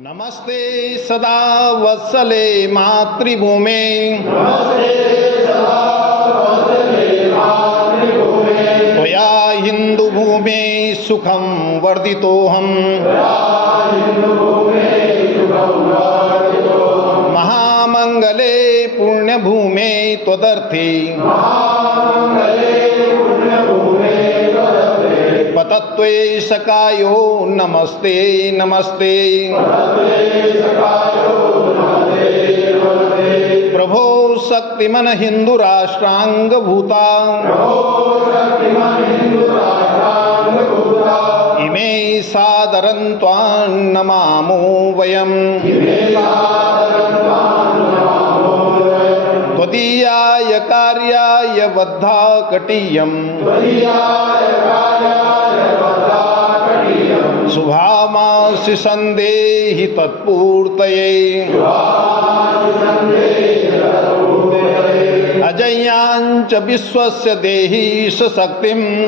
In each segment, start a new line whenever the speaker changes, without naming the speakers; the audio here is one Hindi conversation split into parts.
नमस्ते सदा वत्सले मातृभूमे। त्वया हिन्दुभूमे सुखं वर्धितोऽहम्। महामङ्गले पुण्यभूमे त्वदर्थे। पतत्वे सकायो नमस्ते नमस्ते। प्रभो शक्तिमन हिंदू राष्ट्रांग भूता। इमे सादरं त्वां नमामो वयम्। त्वदीयाय कार्याय बद्धा कटीयम्। शुभामासि सन्देहि तत्पूर्तये। अजय्याञ्च विश्वस्य देहि शक्तिम्।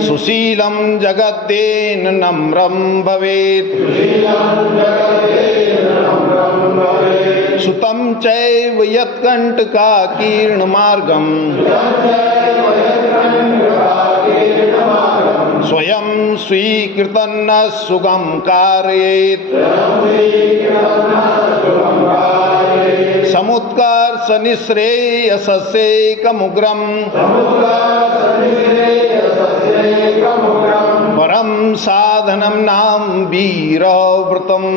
सुशीलं जगद्देन नम्रं भवेत्। सुतं चैव यत्कण्टकाकीर्णमार्गम्। स्वीकृतन्न सुगं कारयेत्। समुत्कर्ष निःश्रेयसस्येकमुग्रम् परं साधनं नाम वीरव्रतम्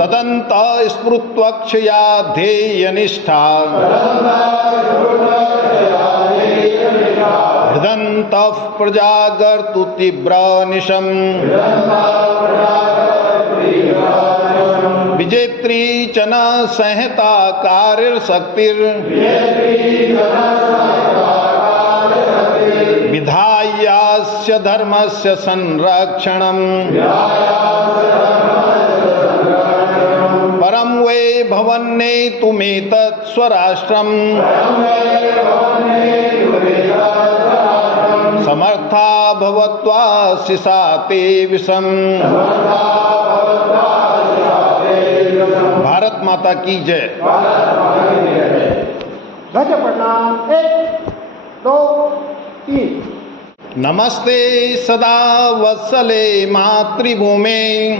तदन्त स्मृत्वक्षया ध्येयनिष्ठा हृदन्तः प्रजागर्तु तीव्रनिशम् विजेत्री च न संहिता कार्यशक्तिर्। विधाय्यास्य धर्मस्य संरक्षणम्। परं वै भवन्नेतुमेतत् स्वराष्ट्रम्। समर्था भवत्वा शिसा ते विषम। भारत माता की जय।
प्रणाम एक दो तीन।
नमस्ते सदा वत्सले मातृभूमे।